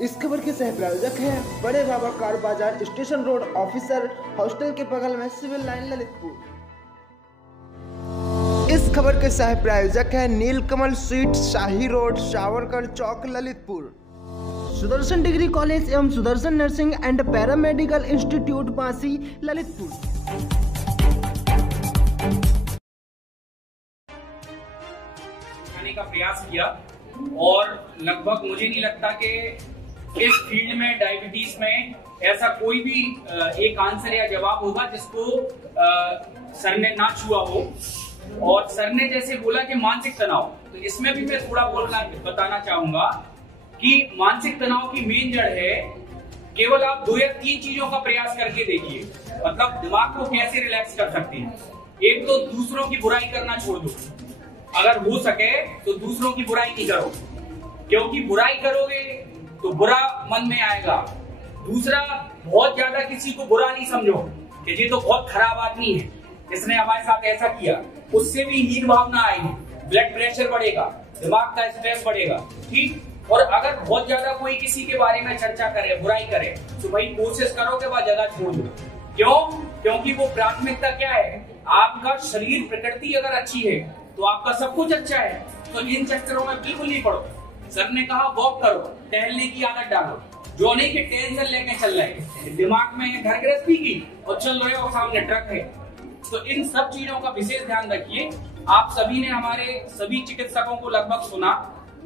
इस खबर के सह प्रायोजक हैं बड़े बाबा कार बाजार, स्टेशन रोड, ऑफिसर हॉस्टल के बगल में, सिविल लाइन, ललितपुर। इस खबर के सह प्रायोजक हैं नीलकमल स्वीट, शाही रोड, सावरकर चौक, ललितपुर। सुदर्शन डिग्री कॉलेज एवं Sudarshan nursing and paramedical institute, Bansi, Lalitpur. का प्रयास किया और लगभग मुझे नहीं लगता कि इस फील्ड में, डायबिटीज में ऐसा कोई भी एक आंसर या जवाब होगा जिसको सर ने ना छुआ हो। और सर ने जैसे बोला कि मानसिक तनाव, तो इसमें भी मैं थोड़ा बताना चाहूंगा कि मानसिक तनाव की मेन जड़ है, केवल आप 2 या 3 चीजों का प्रयास करके देखिए, मतलब दिमाग को कैसे रिलैक्स कर सकते हैं। एक तो दूसरों की बुराई करना छोड़ दो, अगर हो सके तो दूसरों की बुराई नहीं करो, क्योंकि बुराई करोगे तो बुरा मन में आएगा। दूसरा, बहुत ज्यादा किसी को बुरा नहीं समझो कि ये तो बहुत खराब आदमी है, इसने हमारे साथ ऐसा किया, उससे भी हीन भावना आएगी, ब्लड प्रेशर बढ़ेगा, दिमाग का स्ट्रेस बढ़ेगा, ठीक। और अगर बहुत ज्यादा कोई किसी के बारे में चर्चा करे, बुराई करे, तो भाई कोशिश करो कि वह जगह छोड़ दो। क्यों? क्योंकि वो प्राथमिकता क्या है, आपका शरीर, प्रकृति अगर अच्छी है तो आपका सब कुछ अच्छा है, तो इन चक्करों में बिल्कुल नहीं पड़ो। सर ने कहा वॉक करो, टहलने की आदत डालो, जो नहीं कि टेंशन लेके चल रहे, दिमाग में घर गृहस्थी की और चल रहे हो, सामने ट्रक है। तो इन सब चीजों का विशेष ध्यान रखिए। आप सभी ने हमारे सभी चिकित्सकों को लगभग सुना।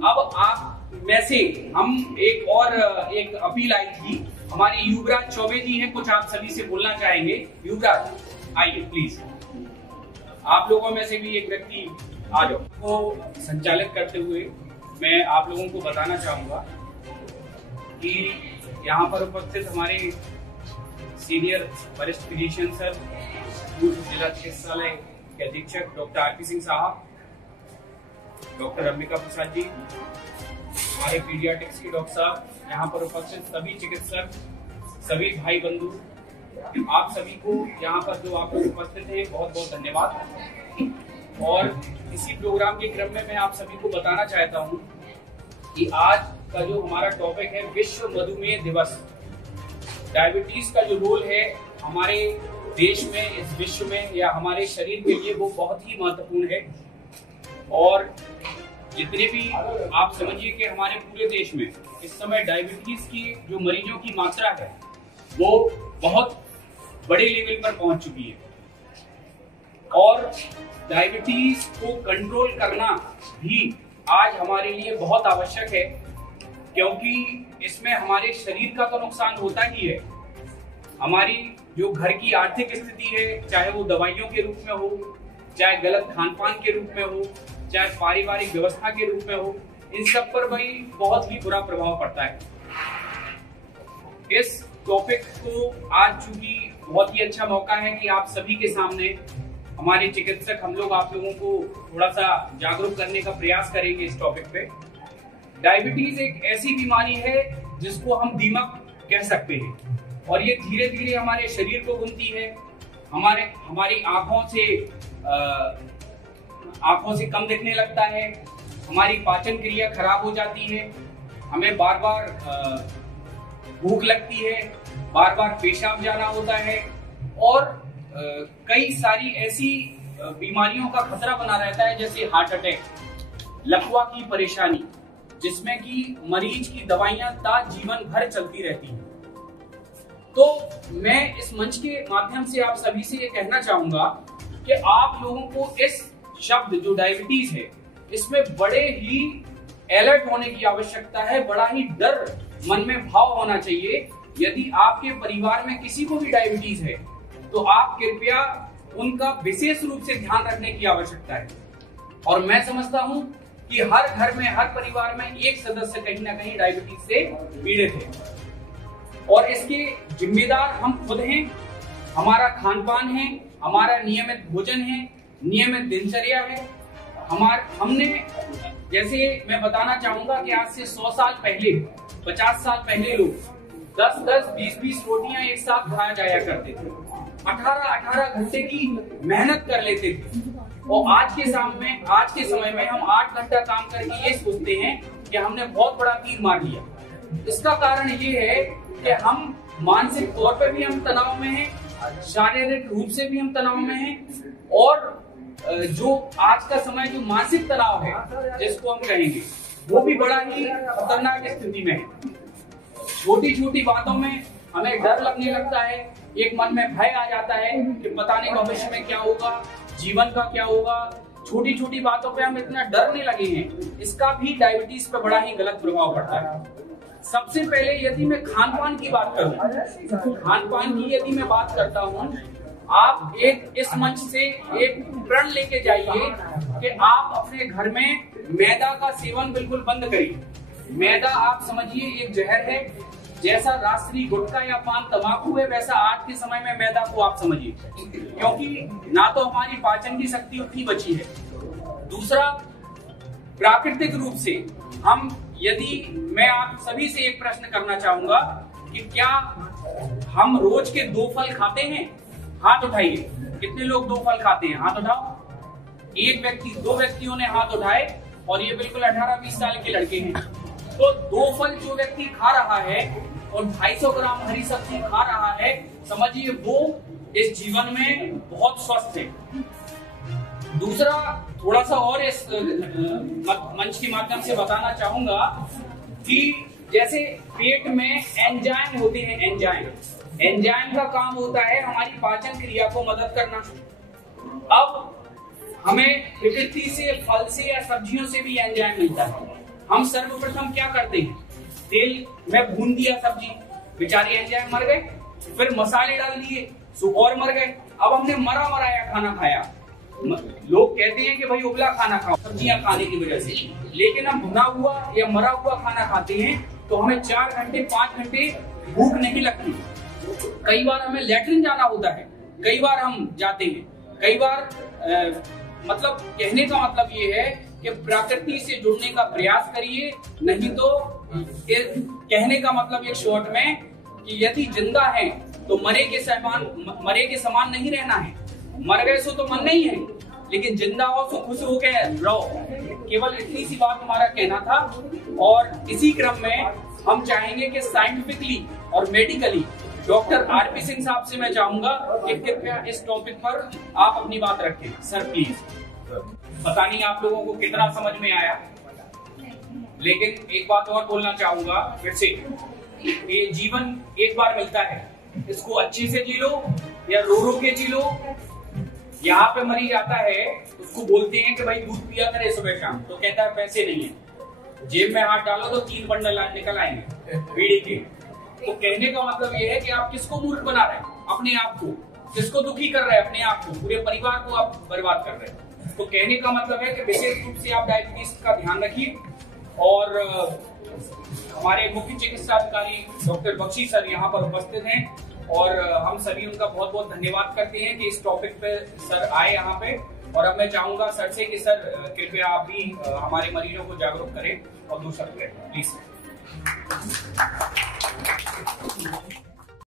अब आप में से हम एक अपील आई थी, हमारे युवराज चौबे जी हैं, कुछ आप सभी से बोलना चाहेंगे। युवराज आइए प्लीज, आप लोगों में से भी एक व्यक्ति आ जाओ। को संचालित करते हुए मैं आप लोगों को बताना चाहूंगा कि यहाँ पर उपस्थित हमारे सीनियर वरिष्ठ फिजिशियन सर, पूर्व जिला चिकित्सालय के अधीक्षक डॉक्टर आरपी सिंह साहब, डॉक्टर अंबिका प्रसाद जी, हमारे पीडियाट्रिक्स के डॉक्टर साहब, यहाँ पर उपस्थित सभी चिकित्सक, सभी भाई बंधु, आप सभी को यहाँ पर जो आप लोग उपस्थित हैं, बहुत बहुत धन्यवाद। और इसी प्रोग्राम के क्रम में मैं आप सभी को बताना चाहता हूँ कि आज का जो हमारा टॉपिक है, विश्व मधुमेह दिवस। डायबिटीज का जो रोल है हमारे देश में, इस विश्व में, या हमारे शरीर के लिए, वो बहुत ही महत्वपूर्ण है। और जितने भी आप समझिए कि हमारे पूरे देश में इस समय डायबिटीज की जो मरीजों की मात्रा है वो बहुत बड़े लेवल पर पहुंच चुकी है। और डायबिटीज को कंट्रोल करना भी आज हमारे लिए बहुत आवश्यक है, क्योंकि इसमें हमारे शरीर का तो नुकसान होता ही है, हमारी जो घर की आर्थिक स्थिति है, चाहे वो दवाइयों के रूप में हो, चाहे गलत खान पान के रूप में हो, चाहे पारिवारिक व्यवस्था के रूप में हो, इन सब पर भी बहुत ही बुरा प्रभाव पड़ता है। इस टॉपिक को आज चूंकि बहुत ही अच्छा मौका है कि आप सभी के सामने हमारे चिकित्सक, हम लोग आप लोगों को थोड़ा सा जागरूक करने का प्रयास करेंगे इस टॉपिक पे। डायबिटीज एक ऐसी बीमारी है जिसको हम दीमक कह सकते हैं, और ये धीरे धीरे हमारे शरीर को बुनती है, हमारी आंखों से कम दिखने लगता है, हमारी पाचन क्रिया खराब हो जाती है, हमें बार बार भूख लगती है, बार बार पेशाब जाना होता है, और कई सारी ऐसी बीमारियों का खतरा बना रहता है, जैसे हार्ट अटैक, लकवा की परेशानी, जिसमें कि मरीज की दवाइयां जीवन भर चलती रहती हैं। तो मैं इस मंच के माध्यम से आप सभी से ये कहना चाहूंगा कि आप लोगों को इस शब्द जो डायबिटीज है, इसमें बड़े ही अलर्ट होने की आवश्यकता है, बड़ा ही डर मन में भाव होना चाहिए। यदि आपके परिवार में किसी को भी डायबिटीज है तो आप कृपया उनका विशेष रूप से ध्यान रखने की आवश्यकता है। और मैं समझता हूं कि हर घर में, हर परिवार में एक सदस्य कहीं ना कहीं डायबिटीज से पीड़ित है, और इसके जिम्मेदार हम खुद हैं। हमारा खान पान है, हमारा नियमित भोजन है, नियमित दिनचर्या है। हमने, जैसे मैं बताना चाहूंगा कि आज से 100 साल पहले, 50 साल पहले लोग 10-10, 20-20 रोटियां एक साथ खाया जाया करते थे, 18-18 घंटे की मेहनत कर लेते थे। और आज के समय में हम 8 घंटा काम करके ये सोचते हैं कि हमने बहुत बड़ा तीर मार लिया, इसका कारण ये है कि हम मानसिक तौर पर भी हम तनाव में हैं, शारीरिक रूप से भी हम तनाव में हैं, और जो आज का समय जो मानसिक तनाव है जिसको हम कहेंगे वो भी बड़ा ही खतरनाक स्थिति में है। छोटी छोटी बातों में हमें डर लगने लगता है, एक मन में भय आ जाता है कि पता नहीं भविष्य में क्या होगा, जीवन का क्या होगा। छोटी छोटी बातों पे हम इतना डरने लगे हैं, इसका भी डायबिटीज पे बड़ा ही गलत प्रभाव पड़ता है। सबसे पहले यदि मैं खान पान की बात करूं, खान पान की यदि मैं बात करता हूं, आप एक इस मंच से एक प्रण लेके जाइए कि आप अपने घर में मैदा का सेवन बिल्कुल बंद करिए। मैदा आप समझिए एक जहर है, जैसा राष्ट्रीय गुटखा या पान तंबाकू है वैसा आज के समय में मैदा को आप समझिए, क्योंकि ना तो हमारी पाचन की शक्ति उतनी बची है। दूसरा, प्राकृतिक रूप से हम यदि मैं आप सभी से एक प्रश्न करना चाहूंगा कि क्या हम रोज के 2 फल खाते हैं? हाथ उठाइए, कितने लोग 2 फल खाते हैं? हाथ उठाओ। एक व्यक्ति, 2 व्यक्तियों ने हाथ उठाए और ये बिल्कुल 18-20 साल के लड़के हैं। तो 2 फल जो व्यक्ति खा रहा है और 250 ग्राम हरी सब्जी खा रहा है, समझिए वो इस जीवन में बहुत स्वस्थ है। दूसरा, थोड़ा सा और इस मंच के माध्यम से बताना चाहूंगा कि जैसे पेट में एंजाइम होते हैं, एंजाइम का काम होता है हमारी पाचन क्रिया को मदद करना। अब हमें प्रकृति से, फल से या सब्जियों से भी एंजाइम मिलता है। हम सर्वप्रथम क्या करते हैं, तेल में भून दिया सब्जी, बेचारे एंजाइम मर गए, फिर मसाले डाल दिए सो और मर गए। अब हमने मरा मराया खाना खाया। लोग कहते हैं कि भाई उबला खाना खाओ सब्जियां खाने की वजह से, लेकिन हम भुना हुआ या मरा हुआ खाना खाते हैं तो हमें 4 घंटे 5 घंटे भूख नहीं लगती। कई बार हमें लैट्रिन जाना होता है, कई बार हम जाते हैं, कई बार मतलब कहने का मतलब ये है कि प्रकृति से जुड़ने का प्रयास करिए, नहीं तो कहने का मतलब एक शॉर्ट में कि यदि जिंदा है तो मरे के समान नहीं रहना है। मर गए सो तो मन नहीं है, लेकिन जिंदा हो तो खुश होके रहो। केवल इतनी सी बात हमारा कहना था। और इसी क्रम में हम चाहेंगे कि साइंटिफिकली और मेडिकली डॉक्टर आरपी सिंह साहब से मैं चाहूंगा कि कृपया इस टॉपिक पर आप अपनी बात रखें। Sir please. पता नहीं आप लोगों को कितना समझ में आया, लेकिन एक बात और बोलना चाहूंगा फिर से, ये जीवन एक बार मिलता है, इसको अच्छे से जी लो या रो रो के जी लो। यहाँ पे मरीज आता है, उसको बोलते हैं कि भाई दूध पिया करे सुबह शाम, तो कहता है पैसे नहीं है। जेब में हाथ डालो तो 3 बंडल निकल आएंगे बीड़ी के। तो कहने का मतलब ये है कि आप किसको मूर्ख बना रहे हैं? अपने आप को। किसको दुखी कर रहे हैं? अपने आप को। पूरे परिवार को आप बर्बाद कर रहे हैं। तो कहने का मतलब है कि विशेष रूप से आप डायबिटीज का ध्यान रखिए। और हमारे मुख्य चिकित्सा अधिकारी डॉक्टर बख्शी सर यहाँ पर उपस्थित हैं और हम सभी उनका बहुत बहुत धन्यवाद करते हैं कि इस टॉपिक पे सर आए यहाँ पे। और अब मैं चाहूंगा सर से कि सर कृपया आप भी हमारे मरीजों को जागरूक करें और दूसरा करें प्लीज।